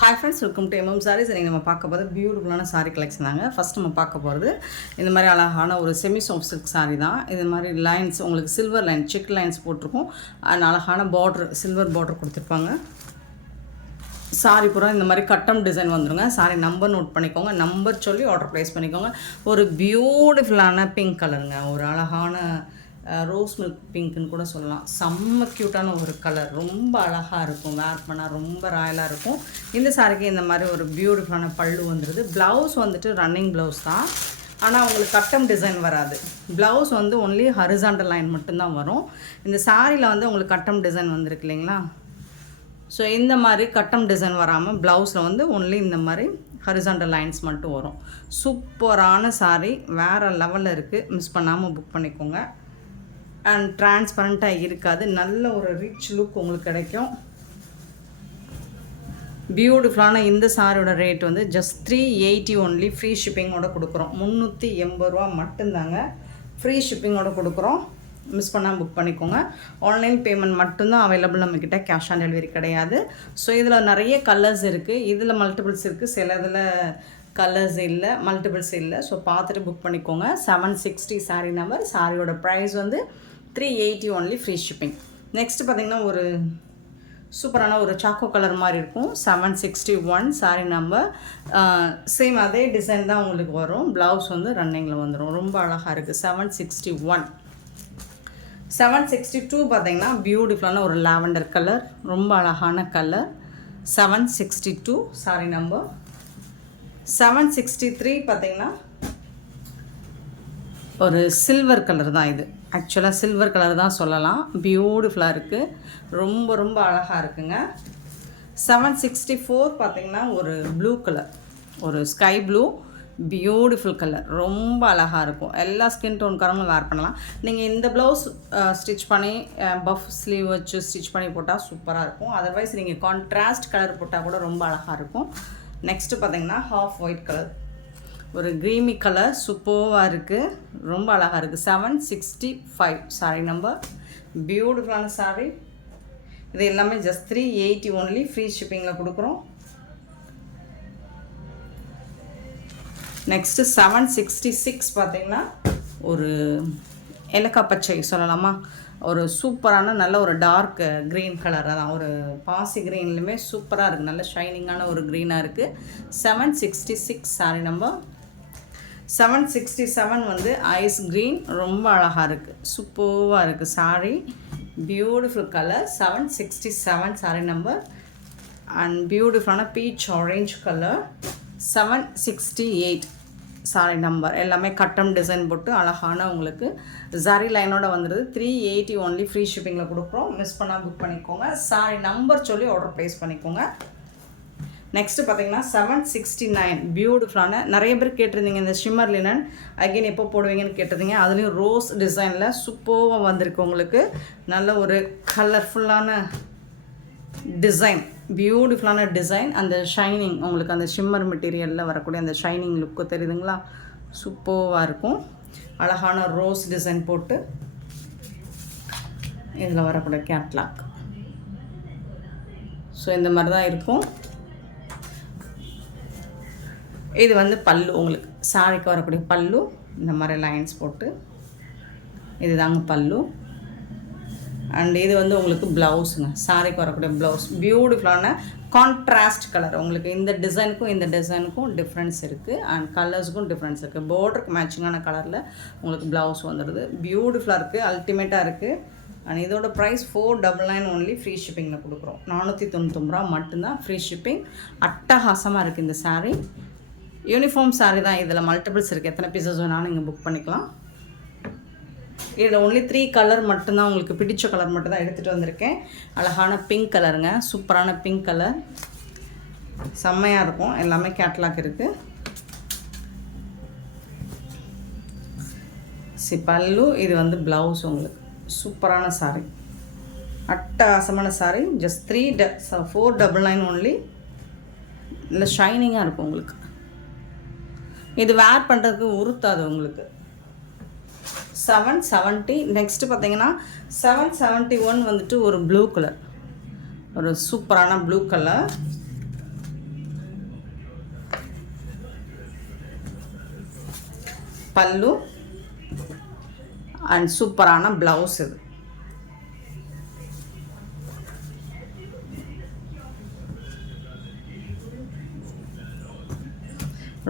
Hi friends, welcome to MM sarees. இன்றைக்கி நம்ம பார்க்க போகிறது பியூட்டிஃபுல்லான சாரீ கலெக்ஷன் தாங்க. ஃபஸ்ட் நம்ம பார்க்க போகிறது இந்த மாதிரி அழகான ஒரு செமி சாஃப்ட் சில்க் சாரீ தான். இது மாதிரி லைன்ஸ் உங்களுக்கு சில்வர் லைன் செக் லைன்ஸ் போட்டிருக்கும். அண்ட் அழகான பார்டர் சில்வர் பார்டர் கொடுத்துருப்பாங்க. சாரி பூரா இந்த மாதிரி கட்டம் டிசைன் வந்துடுங்க. சாரி நம்பர் நோட் பண்ணிக்கோங்க, நம்பர் சொல்லி ஆர்டர் ப்ளேஸ் பண்ணிக்கோங்க. ஒரு பியூட்டிஃபுல்லான பிங்க் கலருங்க, ஒரு அழகான ரோஸ் மில்க் பிங்க்குன்னு கூட சொல்லலாம். செம்ம க்யூட்டான ஒரு கலர், ரொம்ப அழகாக இருக்கும், வேர் பண்ணால் ரொம்ப ராயலாக இருக்கும். இந்த சாரிக்கு இந்த மாதிரி ஒரு பியூட்டிஃபுல்லான பல்லு வந்துடுது. ப்ளவுஸ் வந்துட்டு ரன்னிங் ப்ளவுஸ் தான், ஆனால் உங்களுக்கு கட்டம் டிசைன் வராது. ப்ளவுஸ் வந்து ஒன்லி ஹரிசாண்டல் லைன் மட்டும்தான் வரும். இந்த சாரியில் வந்து உங்களுக்கு கட்டம் டிசைன் வந்துருக்கு இல்லைங்களா. ஸோ இந்த மாதிரி கட்டம் டிசைன் வராமல் ப்ளவுஸில் வந்து ஒன்லி இந்த மாதிரி ஹரிசாண்டல் லைன்ஸ் மட்டும் வரும். சூப்பரான சாரீ, வேறு லெவலில் இருக்குது. மிஸ் பண்ணாமல் புக் பண்ணிக்கோங்க. அண்ட் டிரான்ஸ்பரண்ட்டாக இருக்காது, நல்ல ஒரு ரிச் லுக் உங்களுக்கு கிடைக்கும். பியூட்டிஃபுல்லான இந்த சாரியோட ரேட் வந்து ஜஸ்ட் 380 ஒன்லி. ஃப்ரீ ஷிப்பிங்கோட கொடுக்குறோம். 380 ரூபா மட்டும்தாங்க, ஃப்ரீ ஷிப்பிங்கோட கொடுக்குறோம். மிஸ் பண்ணால் புக் பண்ணிக்கோங்க. ஆன்லைன் பேமெண்ட் மட்டும்தான் அவைலபிள் நம்மக்கிட்ட, கேஷ் ஆன் டெலிவரி கிடையாது. ஸோ இதில் நிறைய கலர்ஸ் இருக்குது, இதில் மல்டிபிள்ஸ் இருக்குது, சில இதில் கலர்ஸ் இல்லை, மல்டிபிள்ஸ் இல்லை. ஸோ பார்த்துட்டு புக் பண்ணிக்கோங்க. 760 சாரீ நம்பர். சாரியோட ப்ரைஸ் வந்து 380 ஒன்லி, ஃப்ரீ ஷிப்பிங். நெக்ஸ்ட்டு பார்த்திங்கன்னா ஒரு சூப்பரான ஒரு சாக்கோ கலர் மாதிரி இருக்கும். 761 சாரீ நம்பர். சேம் அதே டிசைன் தான் உங்களுக்கு வரும். ப்ளவுஸ் வந்து ரன்னிங்கில் வந்துடும். ரொம்ப அழகாக இருக்குது. 761. 762 பார்த்திங்கன்னா பியூட்டிஃபுல்லான ஒரு லாவெண்டர் கலர், ரொம்ப அழகான கலர். 762 சாரீ நம்பர். 763 பார்த்திங்கன்னா ஒரு சில்வர் கலர் தான். இது ஆக்சுவலாக சில்வர் கலர் தான் சொல்லலாம். பியூட்டிஃபுல்லாக இருக்குது, ரொம்ப ரொம்ப அழகாக இருக்குங்க. 764 பார்த்திங்கன்னா ஒரு ப்ளூ கலர், ஒரு ஸ்கை ப்ளூ, பியூட்டிஃபுல் கலர், ரொம்ப அழகாக இருக்கும். எல்லா ஸ்கின் டோன்காரங்களும் வேர் பண்ணலாம். நீங்கள் இந்த ப்ளவுஸ் ஸ்டிச் பண்ணி பஃப் ஸ்லீவ் வச்சு ஸ்டிச் பண்ணி போட்டால் சூப்பராக இருக்கும். அதர்வைஸ் நீங்கள் கான்ட்ராஸ்ட் கலர் போட்டால் கூட ரொம்ப அழகாக இருக்கும். நெக்ஸ்ட்டு பார்த்திங்கன்னா ஹாஃப் ஒயிட் கலர், ஒரு க்ரீமி கலர், சூப்பராக இருக்குது, ரொம்ப அழகாக இருக்குது. 765 சாரீ நம்பர். பியூட்டிஃபுல்லான சாரீ. இது எல்லாமே ஜஸ்ட் 380 ஒன்லி, ஃப்ரீ ஷிப்பிங்கில் கொடுக்குறோம். நெக்ஸ்ட்டு 766 பார்த்திங்கன்னா ஒரு ஏலக்காய் பச்சை சொல்லலாமா, ஒரு சூப்பரான நல்ல ஒரு டார்க் க்ரீன் கலராக தான், ஒரு பாசி க்ரீன்லையுமே சூப்பராக இருக்குது, நல்ல ஷைனிங்கான ஒரு க்ரீனாக இருக்குது. 766 சாரீ நம்பர். 767 வந்து ஐஸ் க்ரீன், ரொம்ப அழகாக இருக்குது, சூப்பராக இருக்குது sari, beautiful colour. 767 sari number. And பியூட்டிஃபுல்லான peach orange colour. 768 sari number. எல்லாமே கட்டம் டிசைன் போட்டு அழகான உங்களுக்கு ஜரி லைனோட வந்துடுது. 380 ஒன்லி, ஃப்ரீ ஷிப்பிங்கில் கொடுக்குறோம். மிஸ் பண்ணால் புக் பண்ணிக்கோங்க. சாரீ நம்பர் சொல்லி ஆர்டர் ப்ளேஸ் பண்ணிக்கோங்க. நெக்ஸ்ட்டு பார்த்திங்கன்னா 769 பியூட்டிஃபுல்லான, நிறைய பேர் கேட்டிருந்தீங்க இந்த ஷிம்மர் லினன் அகெயின் எப்போ போடுவீங்கன்னு கேட்டிருந்தீங்க. அதுலேயும் ரோஸ் டிசைனில் சூப்பராக வந்திருக்கு உங்களுக்கு. நல்ல ஒரு கலர்ஃபுல்லான டிசைன், பியூட்டிஃபுல்லான டிசைன். அந்த ஷைனிங் உங்களுக்கு அந்த ஷிம்மர் மெட்டீரியலில் வரக்கூடிய அந்த ஷைனிங் லுக்கு தெரியுதுங்களா, சூப்பராக இருக்கும். அழகான ரோஸ் டிசைன் போட்டு இதில் வரக்கூடிய கேட்லாக். ஸோ இந்த மாதிரி தான் இருக்கும். இது வந்து பல்லு, உங்களுக்கு சாரிக்கு வரக்கூடிய பல்லு, இந்த மாதிரி லைன்ஸ் போட்டு இது தாங்க பல்லு. அண்ட் இது வந்து உங்களுக்கு ப்ளவுஸுங்க, சாரிக்கு வரக்கூடிய ப்ளவுஸ். பியூட்டிஃபுல்லான கான்ட்ராஸ்ட் கலர், உங்களுக்கு இந்த டிசைனுக்கும் இந்த டிசைனுக்கும் டிஃப்ரென்ஸ் இருக்குது. அண்ட் கலர்ஸுக்கும் டிஃப்ரென்ஸ் இருக்குது. பார்டருக்கு மேட்சிங்கான கலரில் உங்களுக்கு ப்ளவுஸ் வந்துடுது. பியூட்டிஃபுல்லாக இருக்குது, அல்டிமேட்டாக இருக்குது. அண்ட் இதோட ப்ரைஸ் 499 ஒன்லி, ஃப்ரீ ஷிப்பிங்கில் கொடுக்குறோம். 499 ரூபா மட்டும்தான், ஃப்ரீ ஷிப்பிங். அட்டகாசமாக இருக்குது இந்த சாரீ. யூனிஃபார்ம் சாரீ தான், இதில் மல்டிபிள்ஸ் இருக்குது, எத்தனை பீசஸ் வேணாலும் நீங்கள் புக் பண்ணிக்கலாம். இதில் ஒன்லி 3 கலர் மட்டும்தான், உங்களுக்கு பிடிச்ச கலர் மட்டும்தான் எடுத்துகிட்டு வந்திருக்கேன். அழகான பிங்க் கலருங்க, சூப்பரான பிங்க் கலர், செம்மையாக இருக்கும். எல்லாமே கேட்லாக் இருக்குது. பல்லு, இது வந்து ப்ளவுஸ். உங்களுக்கு சூப்பரான சாரீ, அட்டகாசமான சாரீ. Just 499 only. இல்லை ஷைனிங்காக இருக்கும் உங்களுக்கு. இது வேர் பண்ணுறதுக்கு உறுத்தாது உங்களுக்கு. 770. நெக்ஸ்ட்டு பார்த்தீங்கன்னா 771 வந்துட்டு ஒரு ப்ளூ கலர், ஒரு சூப்பரான ப்ளூ கலர். பல்லு அண்ட் சூப்பரான ப்ளவுஸ் இது.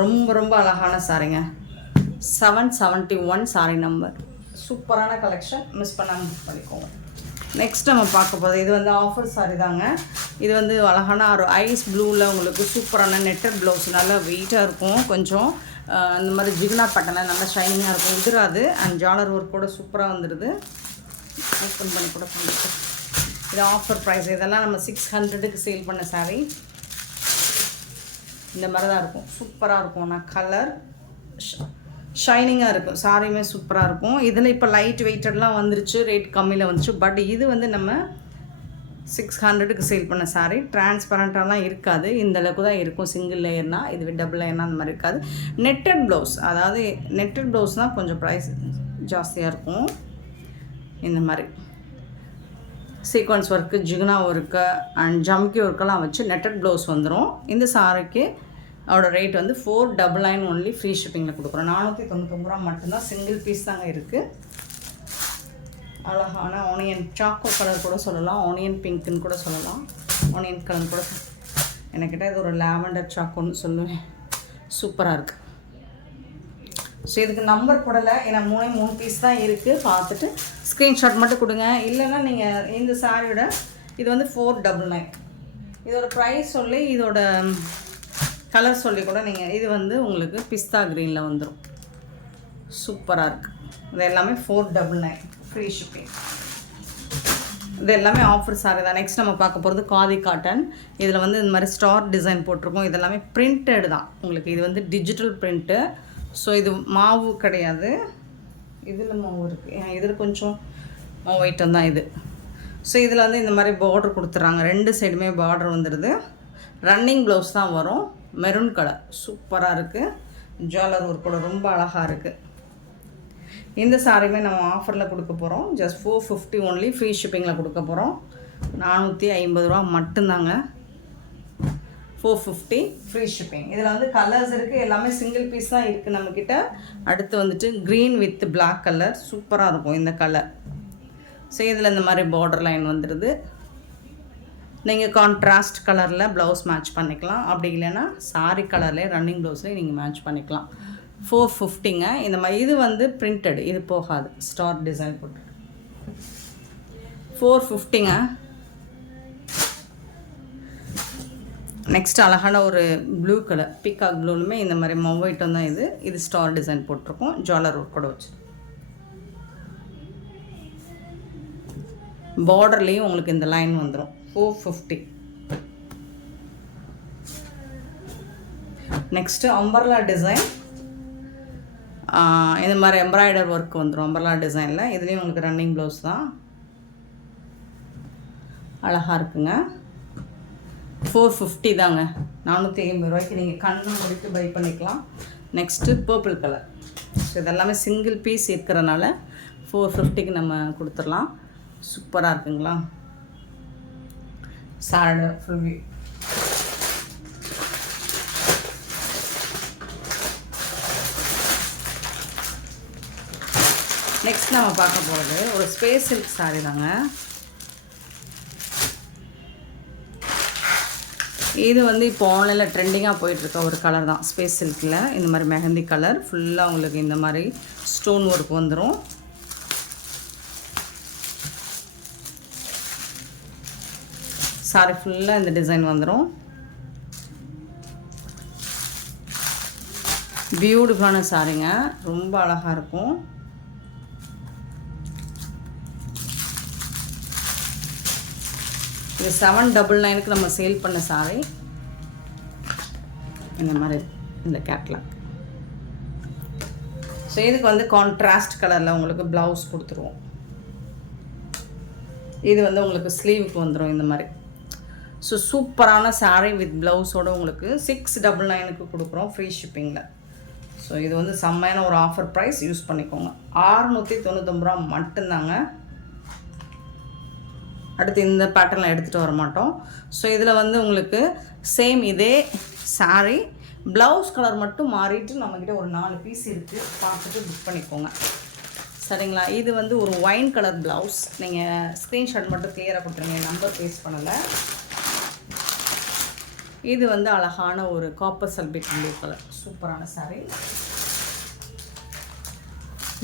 ரொம்ப ரொம்ப அழகான சாரிங்க. 771 சாரி நம்பர். சூப்பரான கலெக்ஷன், மிஸ் பண்ணாமல் புக் பண்ணிக்கோங்க. நெக்ஸ்ட் நம்ம பார்க்க போகிறது இது வந்து ஆஃபர் சாரி தாங்க. இது வந்து அழகான ஒரு ஐஸ் ப்ளூவில் உங்களுக்கு சூப்பரான நெட்டட் ப்ளவுஸ், நல்லா வெயிட்டாக இருக்கும். கொஞ்சம் இந்த மாதிரி ஜிகுனா பேட்டர்னில் நல்லா ஷைனிங்காக இருக்கும், உதிராது. அண்ட் ஜாலர் ஒர்க் கூட சூப்பராக வந்துடுது. ஓப்பன் பண்ணி கூட பண்ணிட்டு இது ஆஃபர் ப்ரைஸ். இதெல்லாம் நம்ம 600க்கு சேல் பண்ண சாரி. இந்த மாதிரி தான் இருக்கும், சூப்பராக இருக்கும். நான் கலர் ஷைனிங்காக இருக்கும், சாரியுமே சூப்பராக இருக்கும். இதில் இப்போ லைட் வெயிட்டட்லாம் வந்துருச்சு, ரேட் கம்மியில் வந்துச்சு. பட் இது வந்து நம்ம 600க்கு சேல் பண்ண சாரி. டிரான்ஸ்பரண்ட்டாலாம் இருக்காது, இந்த அளவுக்கு தான் இருக்கும். சிங்கிள் லேயர்னால், இது டபுள் லேயர்னால் அந்த மாதிரி இருக்காது. நெட்டட் ப்ளவுஸ், அதாவது நெட்டட் ப்ளவுஸ்னால் கொஞ்சம் ப்ரைஸ் ஜாஸ்தியாக இருக்கும். இந்த மாதிரி சீக்வன்ஸ் ஒர்க்கு, ஜிகுனா ஒர்க்கு அண்ட் ஜம்கி ஒர்க்கெல்லாம் வச்சு நெட்டட் ப்ளவுஸ் வந்துடும். இந்த சாரிக்கு அதோட ரேட் வந்து 499 ஒன்லி, ஃப்ரீ ஷிப்பிங்கில் கொடுக்குறோம். 499 ரூபா மட்டும்தான். சிங்கிள் பீஸ் தாங்க இருக்குது. அழகான ஆனியன் சாக்கோ கலர் கூட சொல்லலாம், ஆனியன் பிங்க்குன்னு கூட சொல்லலாம், ஆனியன் கலர் கூட. எனக்கிட்ட இது ஒரு லாவெண்டர் சாக்கோன்னு சொல்லுவேன். சூப்பராக இருக்குது. ஸோ இதுக்கு நம்பர் போடலை, ஏன்னா 3 பீஸ் தான் இருக்குது. பார்த்துட்டு ஸ்க்ரீன்ஷாட் மட்டும் கொடுங்க. இல்லைன்னா நீங்கள் இந்த சாரியோட இது வந்து 499. இதோட ப்ரைஸ் சொல்லி, இதோட கலர் சொல்லி கூட நீங்கள், இது வந்து உங்களுக்கு பிஸ்தா க்ரீனில் வந்துடும். சூப்பராக இருக்குது. இது எல்லாமே 499 ஃப்ரீ ஷிப்பிங். இது எல்லாமே ஆஃபர் சாரி தான். நெக்ஸ்ட் நம்ம பார்க்க போகிறது காதி காட்டன். இதில் வந்து இந்த மாதிரி ஸ்டார் டிசைன் போட்டிருக்கோம். இது எல்லாமே பிரிண்டட் தான் உங்களுக்கு. இது வந்து டிஜிட்டல் பிரிண்ட்டு. ஸோ இது மாவு கிடையாது, இதில் மாவு இருக்குது. இதில் கொஞ்சம் மாவு ஐட்டம் தான் இது. ஸோ இதில் வந்து இந்த மாதிரி பார்டர் கொடுத்துட்றாங்க, 2 சைடுமே பார்டர் வந்துடுது. ரன்னிங் ப்ளவுஸ் தான் வரும், மெரூன் கலர். சூப்பராக இருக்குது. ஜுவல்லர் ஒர்க் கூட ரொம்ப அழகாக இருக்குது. இந்த சாரியுமே நம்ம ஆஃபரில் கொடுக்க போகிறோம். ஜஸ்ட் 450 ஒன்லி, ஃப்ரீ ஷிப்பிங்கில் கொடுக்க போகிறோம். 450 ரூபா மட்டும்தாங்க. 450 ஃப்ரீ ஷிப்பிங். இதில் வந்து கலர்ஸ் இருக்குது, எல்லாமே சிங்கிள் பீஸ் தான் இருக்குது நம்மக்கிட்ட. அடுத்து வந்துட்டு க்ரீன் வித் பிளாக் கலர், சூப்பராக இருக்கும் இந்த கலர். ஸோ இதில் இந்த மாதிரி பார்டர் லைன் வந்துடுது. நீங்கள் கான்ட்ராஸ்ட் கலரில் ப்ளவுஸ் மேட்ச் பண்ணிக்கலாம், அப்படி இல்லைன்னா சாரி கலர்லேயே ரன்னிங் ப்ளவுஸ்லேயே நீங்கள் மேட்ச் பண்ணிக்கலாம். 450ங்க. இந்த மாதிரி இது வந்து பிரிண்டட், இது போகாது, ஸ்டார் டிசைன் போட்டு 450ங்க. நெக்ஸ்ட் அழகான ஒரு ப்ளூ கலர், பீகாக் ப்ளூலுமே இந்த மாதிரி மொவ் ஐட்டம் தான் இது. இது ஸ்டார் டிசைன் போட்டிருக்கோம், ஜுவல்லர் ஒர்க் கூட வச்சு. பார்டர்லேயும் உங்களுக்கு இந்த லைன் வந்துடும். 450. Next umbrella design. இந்த மாதிரி எம்ப்ராய்டர் ஒர்க் வந்துடும் அம்பர்லா டிசைனில். இதுலேயும் உங்களுக்கு ரன்னிங் ப்ளவுஸ் தான், அழகாக இருக்குங்க. 450 தாங்க. 450 ரூபாய்க்கு நீங்கள் கண்ணை முடித்து பை பண்ணிக்கலாம். Next purple colour. ஸோ இதெல்லாமே சிங்கிள் பீஸ் இருக்கிறனால 450க்கு நம்ம கொடுத்துடலாம். சூப்பராக இருக்குங்களா சாரோட ஃபுல் வியூ. நெக்ஸ்ட் நம்ம பார்க்க போகிறது ஒரு ஸ்பேஸ் சில்க் சாரி தாங்க. இது வந்து இப்போ ஆன்லைனில் ட்ரெண்டிங்காக போயிட்டுருக்க ஒரு கலர் தான், ஸ்பேஸ் சில்கில். இந்த மாதிரி மெஹந்தி கலர் ஃபுல்லாக உங்களுக்கு இந்த மாதிரி ஸ்டோன் ஒர்க் வந்துடும். சாரி ஃபுல்லாக இந்த டிசைன் வந்துடும். பியூட்டிஃபுல்லான சாரிங்க, ரொம்ப அழகாக இருக்கும். இது 799க்கு நம்ம சேல் பண்ண சாரி. இந்த மாதிரி இந்த கேட்லாக். ஸோ இதுக்கு வந்து கான்ட்ராஸ்ட் கலரில் உங்களுக்கு ப்ளவுஸ் கொடுத்துருவோம். இது வந்து உங்களுக்கு ஸ்லீவுக்கு வந்துடும் இந்த மாதிரி. ஸோ சூப்பரான சாரீ வித் ப்ளவுஸோடு உங்களுக்கு 699க்கு கொடுக்குறோம் ஃப்ரீ ஷிப்பிங்கில். ஸோ இது வந்து செம்மையான ஒரு ஆஃபர் ப்ரைஸ், யூஸ் பண்ணிக்கோங்க. 699 ரூபா மட்டும்தாங்க. அடுத்து இந்த பேட்டர்னில் எடுத்துகிட்டு வர மாட்டோம். ஸோ இதில் வந்து உங்களுக்கு சேம் இதே சாரீ ப்ளவுஸ் கலர் மட்டும் மாறிட்டு நம்மக்கிட்ட ஒரு 4 பீஸ் இருக்குது, பார்த்துட்டு புக் பண்ணிக்கோங்க. சரிங்களா? இது வந்து ஒரு ஒயின் கலர் ப்ளவுஸ். நீங்கள் ஸ்க்ரீன்ஷாட் மட்டும் கிளியராக கொடுத்துருங்க, நம்பர் பேஸ்ட் பண்ணலை. இது வந்து அழகான ஒரு காப்பர் சல்பேட் ப்ளூ கலர், சூப்பரான சாரீ,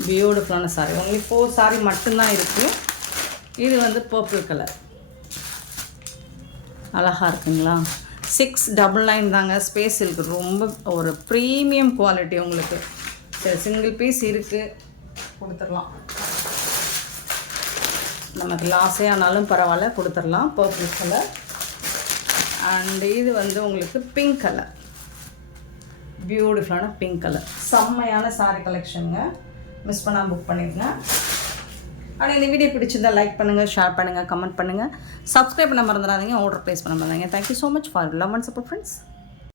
பியூட்டிஃபுல்லான சாரீ. ஒன்லி 4 சாரீ மட்டும்தான் இருக்குது. இது வந்து பர்பிள் கலர், அழகாக இருக்குங்களா? 699 தாங்க. ஸ்பேஸ் இருக்குது, ரொம்ப ஒரு ப்ரீமியம் குவாலிட்டி உங்களுக்கு. சரி, சிங்கிள் பீஸ் இருக்குது, கொடுத்துடலாம். நமக்கு லாஸே ஆனாலும் பரவாயில்ல, கொடுத்துடலாம். Purple colour. அண்ட் இது வந்து உங்களுக்கு பிங்க் கலர், பியூட்டிஃபுல்லான பிங்க் கலர், செம்மையான சாரீ கலெக்ஷனுங்க. மிஸ் பண்ணாமல் புக் பண்ணிடுங்க. ஆனால் இந்த வீடியோ பிடிச்சிருந்தால் லைக் பண்ணுங்கள், ஷேர் பண்ணுங்கள், கமெண்ட் பண்ணுங்கள், சப்ஸ்கிரைப் பண்ண மறந்துடாதீங்க, ஆர்டர் ப்ளேஸ் பண்ண மறந்துடாதீங்க. Thank you so much for love and support friends.